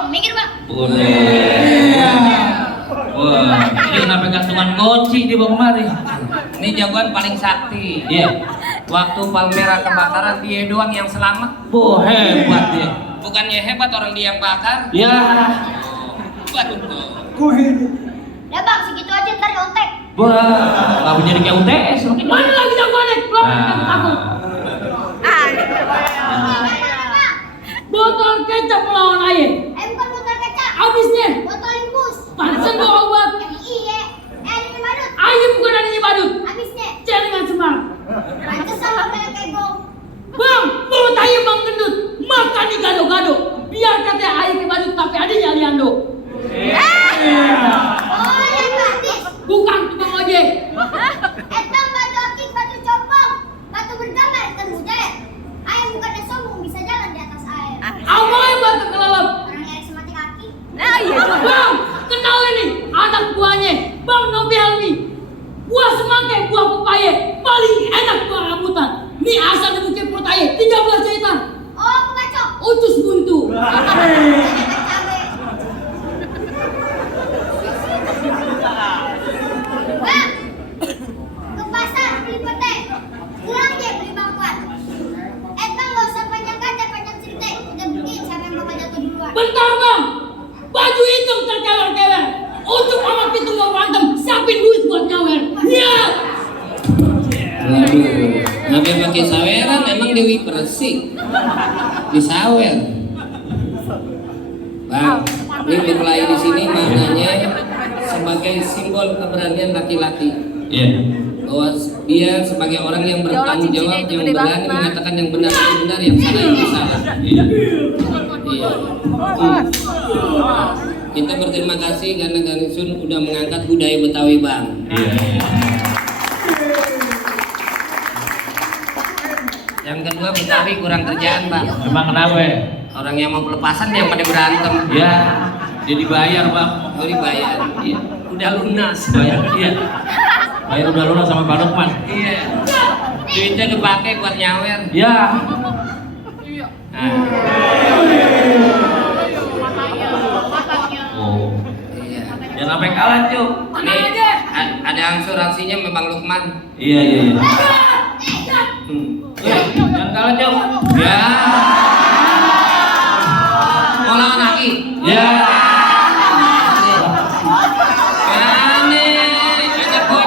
dong, minggir bang. Boleh. Wah, ini kenapa gantungan kunci di bawah kemari? Ini jagoan paling sakti. Iya. Waktu Palmera kebakaran dia doang yang selamat. Wah, hebat dia. Bukannya hebat orang dia yang bakar. Ya. Waduh. Ya bang, segitu aja ntar nyontek. Wah, kamu jadi kayak UTS. Mana lagi jagoannya? Keluar dari aku. Botol kecap melawan air. Bukan botol kecap. Habisnya. Botol limbus. Pantesan gua obat. Iya. Ini badut. Air bukan adanya badut. Habisnya. Celengan semar. Pantesan lo kayak kegong. Bang, mulut ayam bang gendut. Makan di gado-gado. Biar katanya air ke badut tapi adanya Aliando. Oh, yang gratis. Bukan tukang ojek. Bang, batu akik, batu compong, batu bergambar, terus jaya. Ayam bukannya sombong bisa jalan di atas air. Apa yang batu kelelep? Orang yang semati kaki. Bang, kenal ini anak buahnya Bang Novi Helmi. Buah semangka, buah pepaya, paling enak buah rambutan. Nih asal di Bukit Purtaya, 13 jahitan. Oh, pengacok. Ucus buntu. Bang, ke pasar beli pete. Pulang deh beli bangkuan. Bang, gak usah panjang kata, panjang cerita. Udah buktiin siapa yang bakal jatuh duluan. Bentar bang, baju hitam terkewer-kewer. Ucup sama pitung mau berantem, siapin duit buat nyawer. Ya. Waduh. Ngapain pakai saweran? Emang Dewi Persik disawer. Bang, ini berkelahi di sini maknanya sebagai simbol keberanian laki-laki. Iya. Bahwa dia sebagai orang yang bertanggung jawab, yang berani mengatakan yang benar itu benar, yang salah itu salah. Iya. Iya. Kita berterima kasih karena Kang Sun udah mengangkat budaya Betawi, Bang. Iya. Yang kedua, Betawi kurang kerjaan, Bang. Emang kenapa? Orang yang mau pelepasan yang pada berantem. Ya, dia dibayar bang. Oh, dibayar. Iya. Udah lunas. Bayar, iya. Bayar udah lunas sama Pak Lukman. Iya. Duitnya dipakai buat nyawer. Ya. Nah, Oh. iya. Jangan sampai kalah cuy. Ini ada asuransinya memang Lukman. Iya iya iya. Jangan kalah jauh. Ya. Mau lawan lagi. Ya.